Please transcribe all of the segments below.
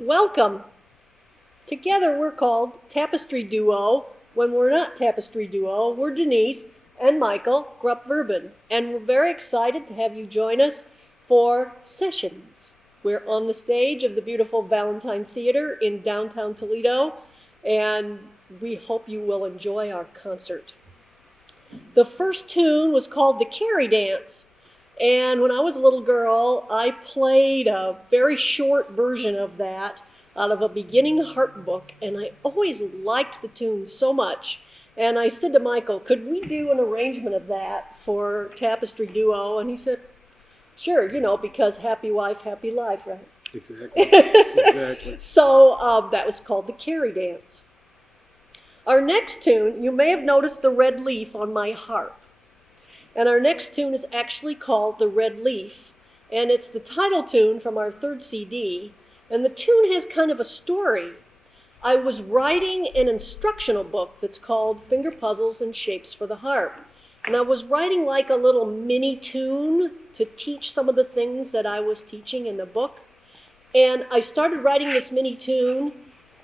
Welcome. Together we're called Tapestry Duo. When we're not Tapestry Duo, we're Denise and Michael, Grupp-Verbon, and we're very excited to have you join us for sessions. We're on the stage of the beautiful Valentine Theater in downtown Toledo, and we hope you will enjoy our concert. The first tune was called the Carrie Dance, and when I was a little girl, I played a very short version of that out of a beginning harp book, and I always liked the tune so much. And I said to Michael, could we do an arrangement of that for Tapestry Duo? And he said, sure, because happy wife, happy life, right? Exactly. Exactly. So that was called the Carrie Dance. Our next tune, you may have noticed the red leaf on my harp. And our next tune is actually called The Red Leaf, and it's the title tune from our third CD, and the tune has kind of a story. I was writing an instructional book that's called Finger Puzzles and Shapes for the Harp, and I was writing like a little mini tune to teach some of the things that I was teaching in the book, and I started writing this mini tune,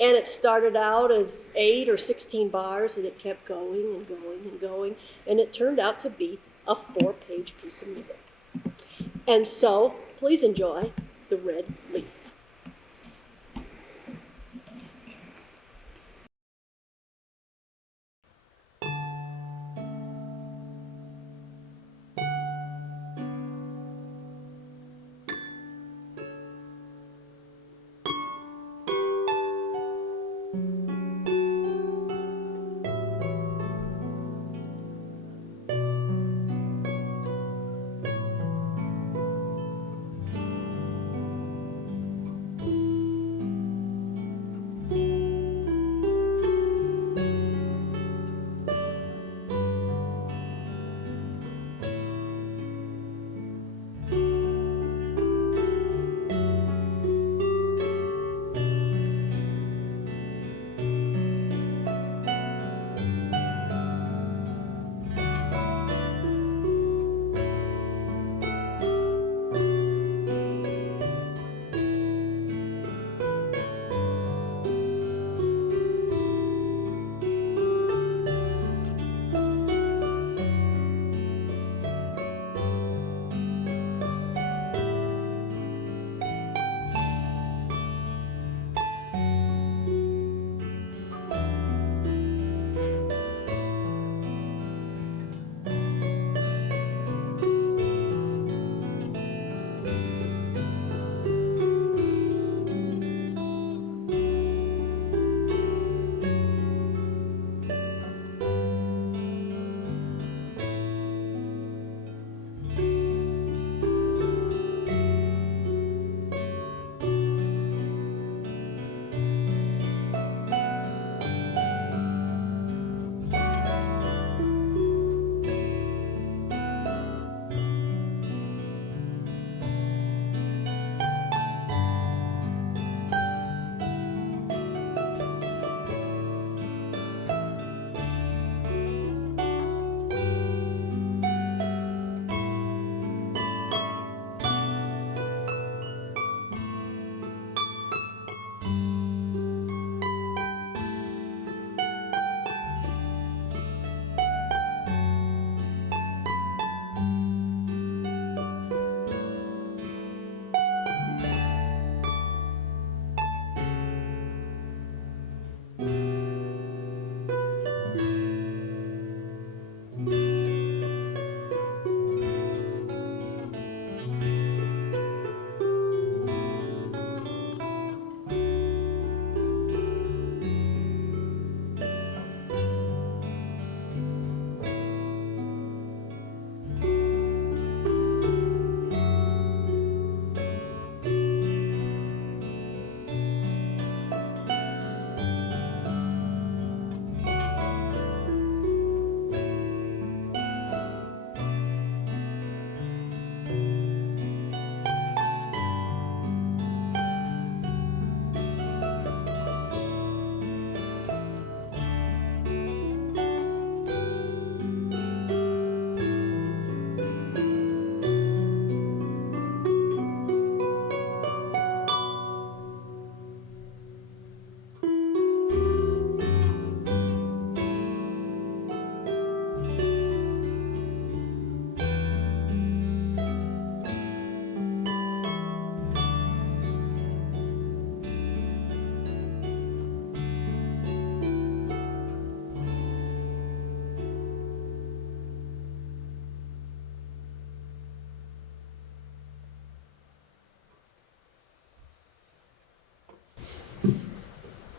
and it started out as 8 or 16 bars, and it kept going and going and going, and it turned out to be a 4-page piece of music. And so, please enjoy The Red Leaf.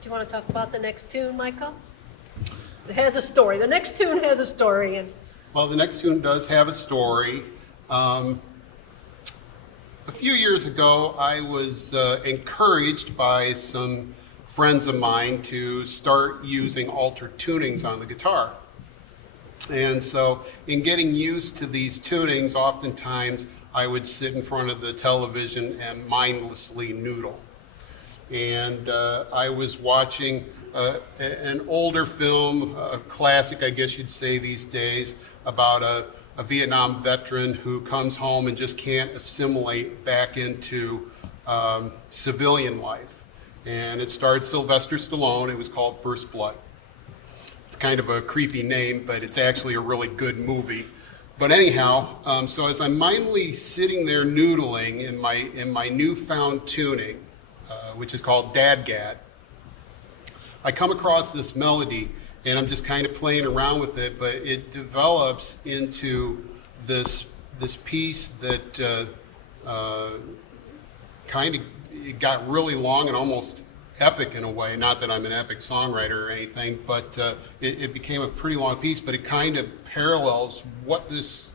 you want to talk about the next tune, Michael? It has a story. The next tune has a story. And Well, the next tune does have a story. A few years ago, I was encouraged by some friends of mine to start using altered tunings on the guitar. And so in getting used to these tunings, oftentimes I would sit in front of the television and mindlessly noodle. And I was watching an older film, a classic I guess you'd say these days, about a Vietnam veteran who comes home and just can't assimilate back into civilian life. And it starred Sylvester Stallone. It was called First Blood. It's kind of a creepy name, but it's actually a really good movie. But anyhow, so as I'm mindly sitting there noodling in my newfound tuning, which is called Dadgad, I come across this melody, and I'm just kind of playing around with it, but it develops into this piece that kind of it got really long and almost epic in a way. Not that I'm an epic songwriter or anything, but it became a pretty long piece. But it kind of parallels what this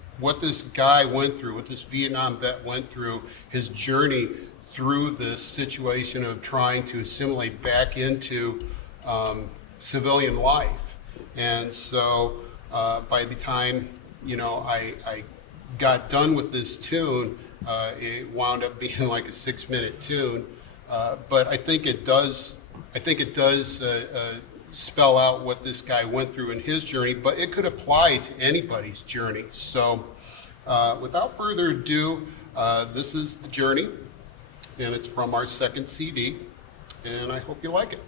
guy went through, what this Vietnam vet went through, his journey through this situation of trying to assimilate back into civilian life. And so by the time I got done with this tune, it wound up being like a 6-minute tune. But I think it does spell out what this guy went through in his journey, but it could apply to anybody's journey. So without further ado, this is The Journey, and it's from our second CD, and I hope you like it.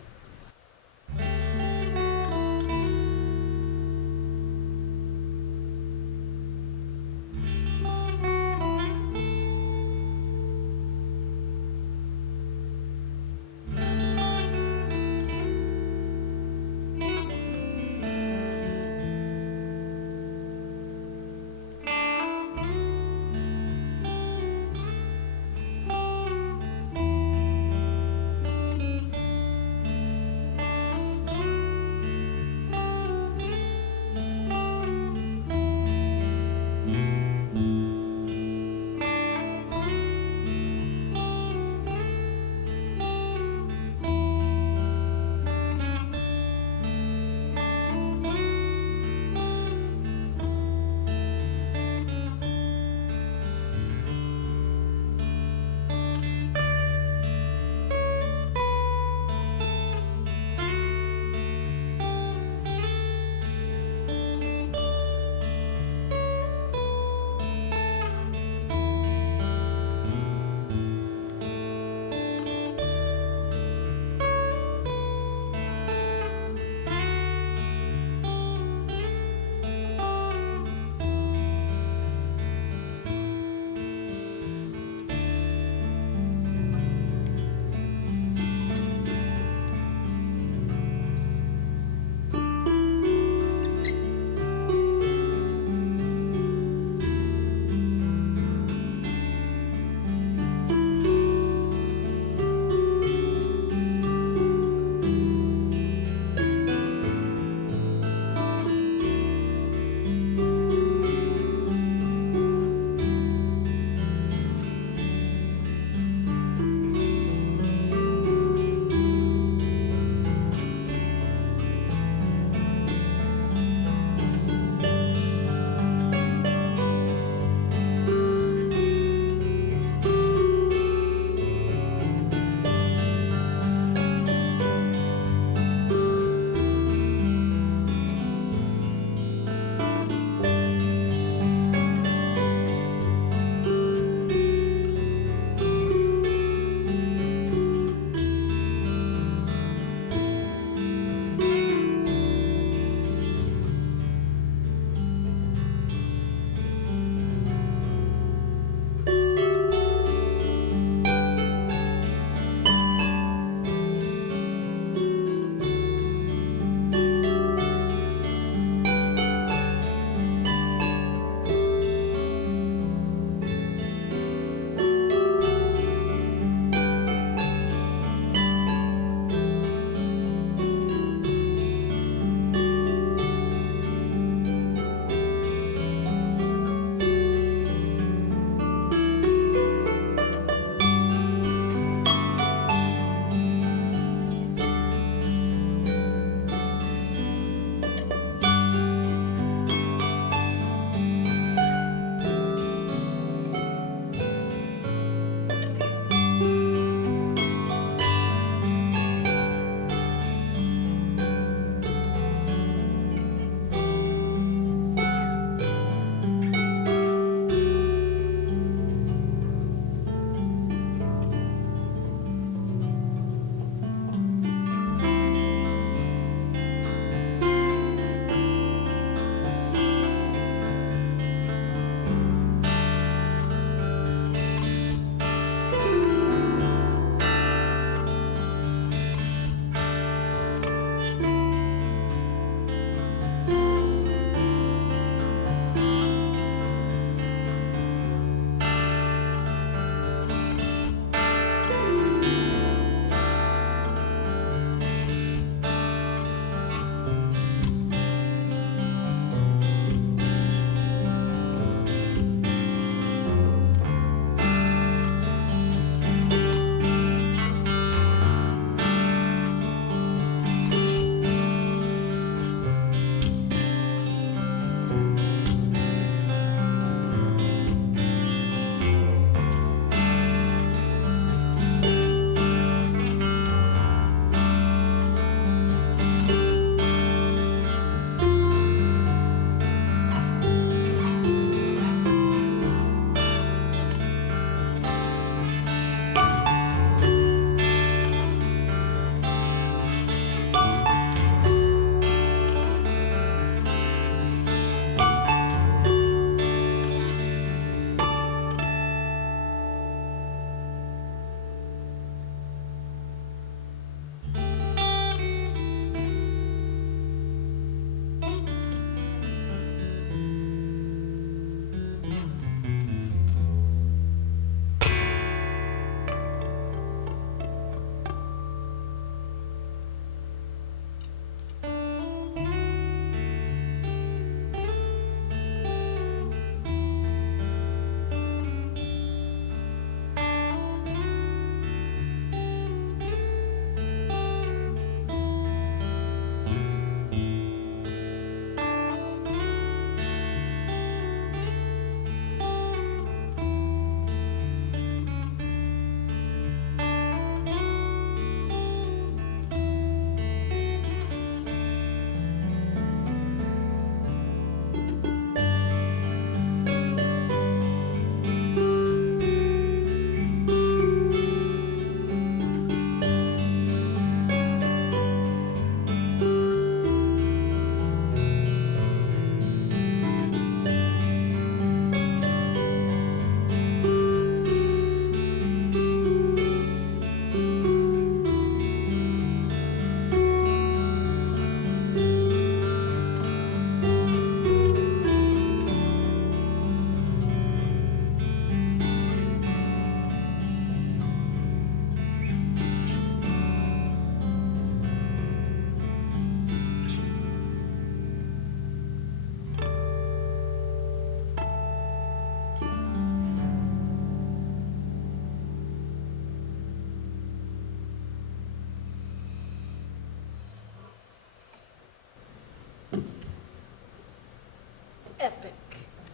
epic.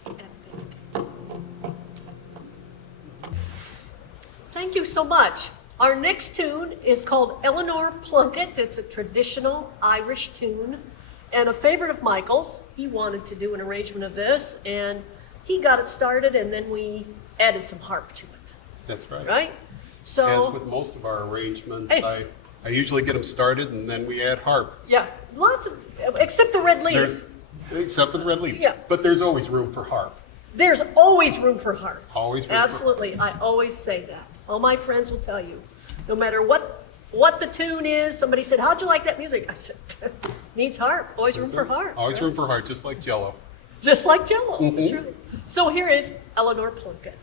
Epic. Thank you so much. Our next tune is called Eleanor Plunkett. It's a traditional Irish tune and a favorite of Michael's. He wanted to do an arrangement of this, and he got it started, and then we added some harp to it. That's right. Right? As So, with most of our arrangements, Hey. I usually get them started and then we add harp. yeah, lots of, except the red There's, leaf. except for the red leaf. Yeah. But there's always room for harp. There's always room for harp. Always room for Absolutely. I always say that. All my friends will tell you, no matter what the tune is, somebody said, how'd you like that music? I said, needs harp, always room for harp. Always right? room for harp, just like Jello. Just like Jello. Mhm. That's right. So here is Eleanor Plunkett.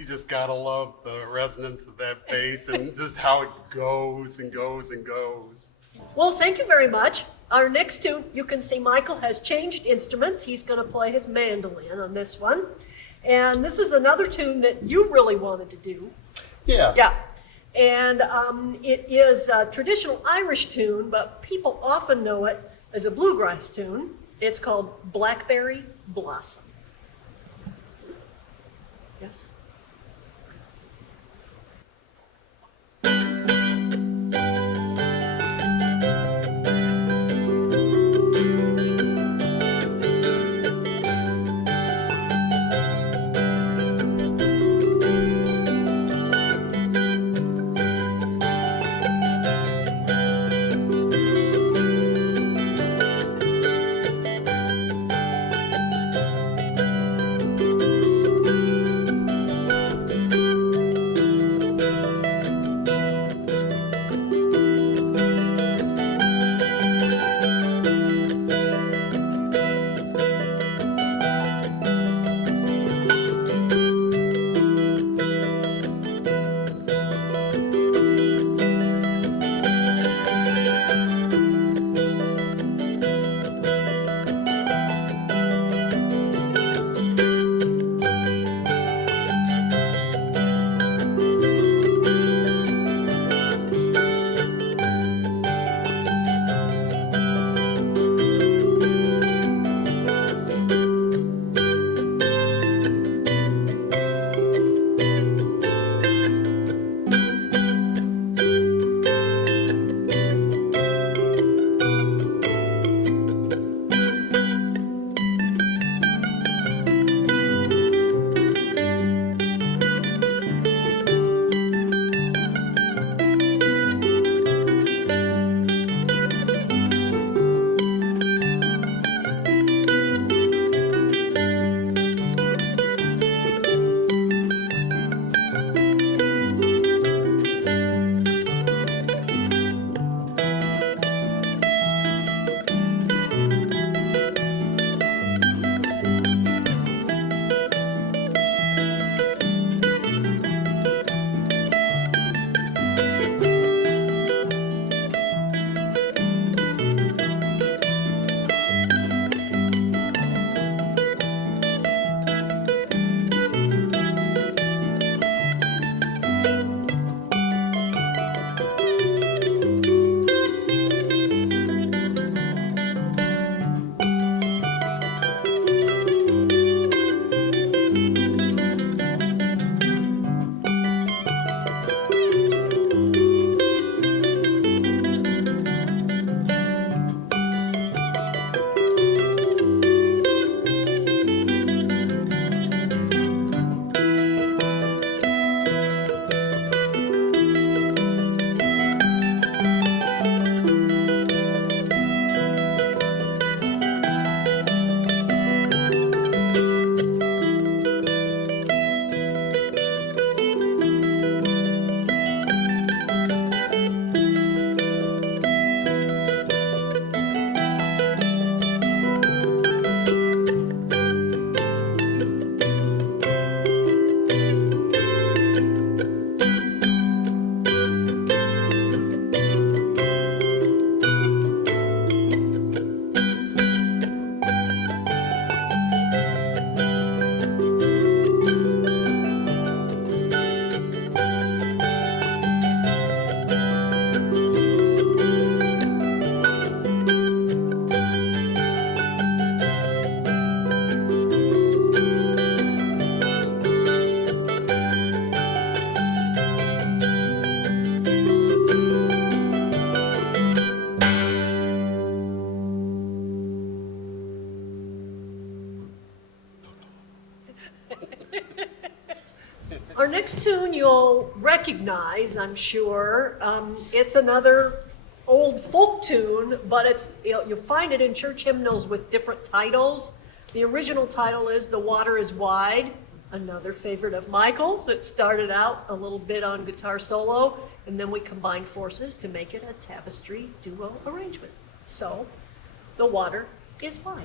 You just gotta love the resonance of that bass and just how it goes and goes and goes. Well, thank you very much. Our next tune, you can see Michael has changed instruments. He's going to play his mandolin on this one. And this is another tune that you really wanted to do. Yeah. Yeah. And it is a traditional Irish tune, but people often know it as a bluegrass tune. It's called Blackberry Blossom. Yes? Our next tune you'll recognize, I'm sure. It's another old folk tune, but it's, you'll find it in church hymnals with different titles. The original title is "The Water is Wide," another favorite of Michael's that started out a little bit on guitar solo, and then we combined forces to make it a Tapestry duo arrangement. So, "The Water is Wide."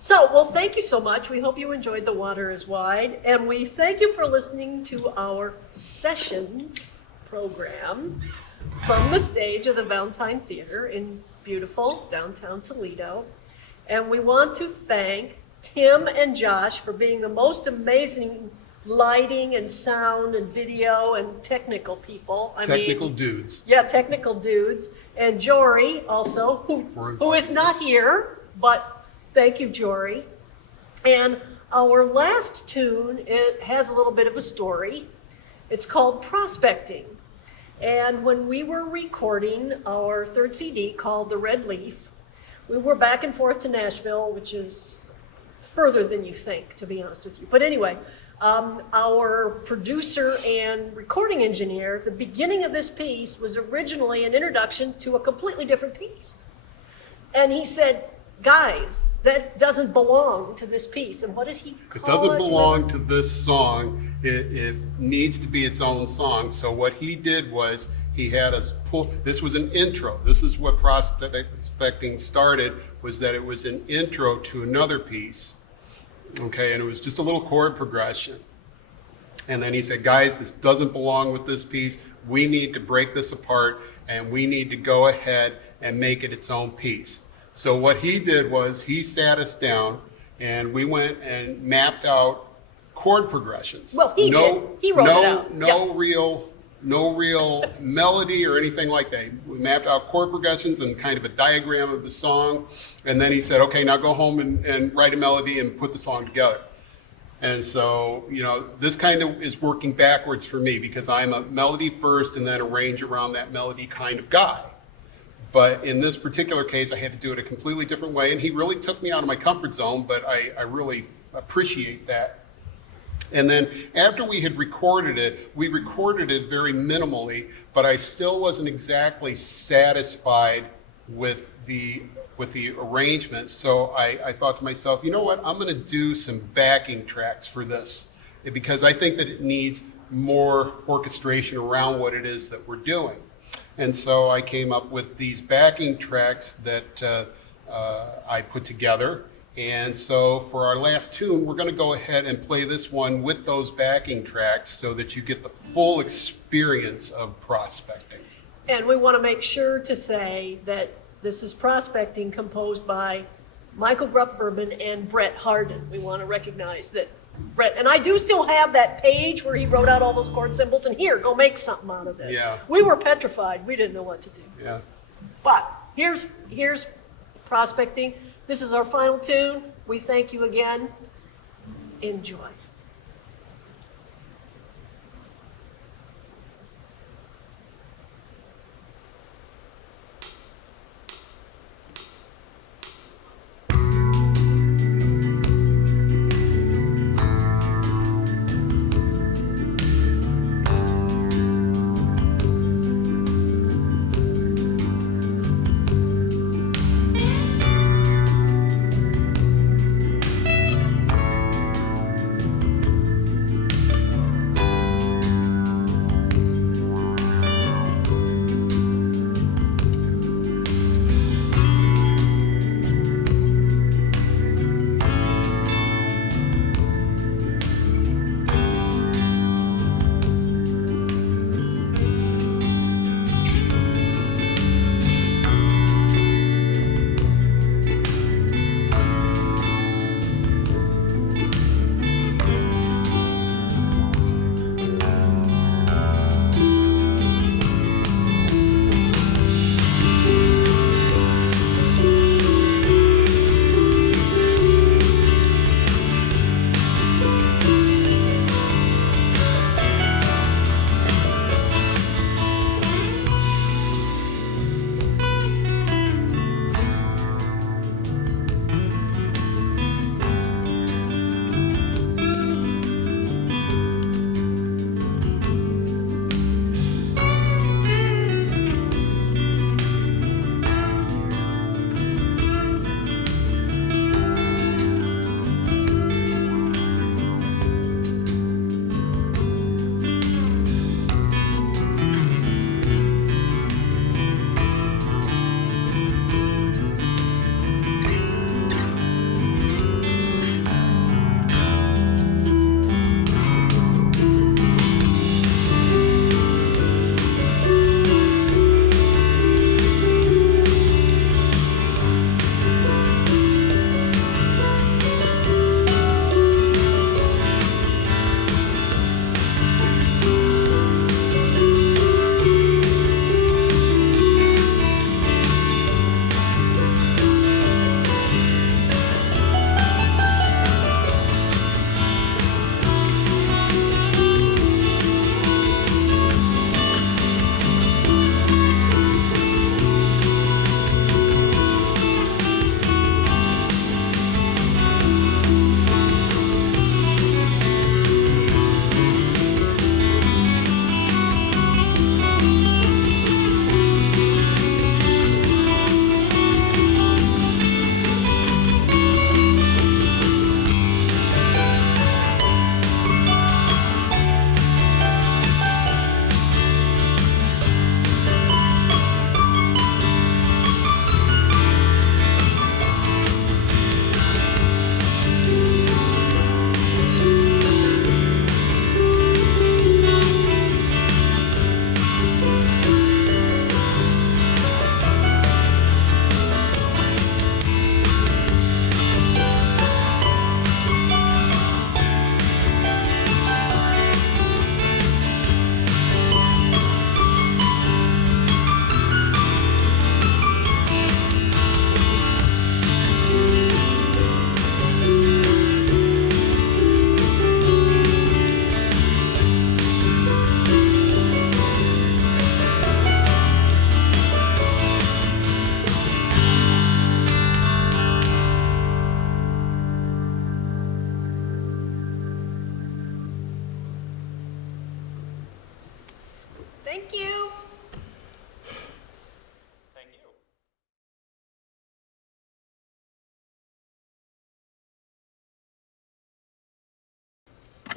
So, well, thank you so much. We hope you enjoyed The Water is Wide, and we thank you for listening to our Sessions program from the stage of the Valentine Theater in beautiful downtown Toledo. And we want to thank Tim and Josh for being the most amazing lighting and sound and video and technical people. Technical dudes. Yeah, technical dudes. And Jory also, who is not here, but thank you, Jory. And our last tune, it has a little bit of a story. It's called Prospecting. And when we were recording our third CD called The Red Leaf, we were back and forth to Nashville, which is further than you think, to be honest with you. But anyway, our producer and recording engineer, the beginning of this piece was originally an introduction to a completely different piece. And he said, guys, that doesn't belong to this piece. And what did he call it? It doesn't belong to this song. It needs to be its own song. So what he did was he had us pull, this was an intro. This is what Prospecting started, was that it was an intro to another piece. Okay, and it was just a little chord progression. And then he said, guys, this doesn't belong with this piece. We need to break this apart and we need to go ahead and make it its own piece. So what he did was he sat us down and we went and mapped out chord progressions. Well, he did. He wrote it out. No real melody or anything like that. We mapped out chord progressions and kind of a diagram of the song. And then he said, okay, now go home and write a melody and put the song together. And so, you know, this kind of is working backwards for me because I'm a melody first and then arrange around that melody kind of guy. But in this particular case, I had to do it a completely different way. And he really took me out of my comfort zone, but I really appreciate that. And then after we had recorded it, we recorded it very minimally, but I still wasn't exactly satisfied with the arrangement. So I thought to myself, you know what, I'm going to do some backing tracks for this because I think that it needs more orchestration around what it is that we're doing. And so I came up with these backing tracks that I put together. And so for our last tune, we're going to go ahead and play this one with those backing tracks so that you get the full experience of prospecting. And we want to make sure to say that this is Prospecting composed by Michael Grupp-Verbon and Brett Harden. We want to recognize that Brett, and I do still have that page where he wrote out all those chord symbols and here, go make something out of this. Yeah. We were petrified. We didn't know what to do. Yeah. But here's Prospecting. This is our final tune. We thank you again. Enjoy.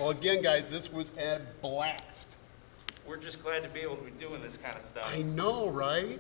Well, again, guys, this was a blast. We're just glad to be able to be doing this kind of stuff. I know, right?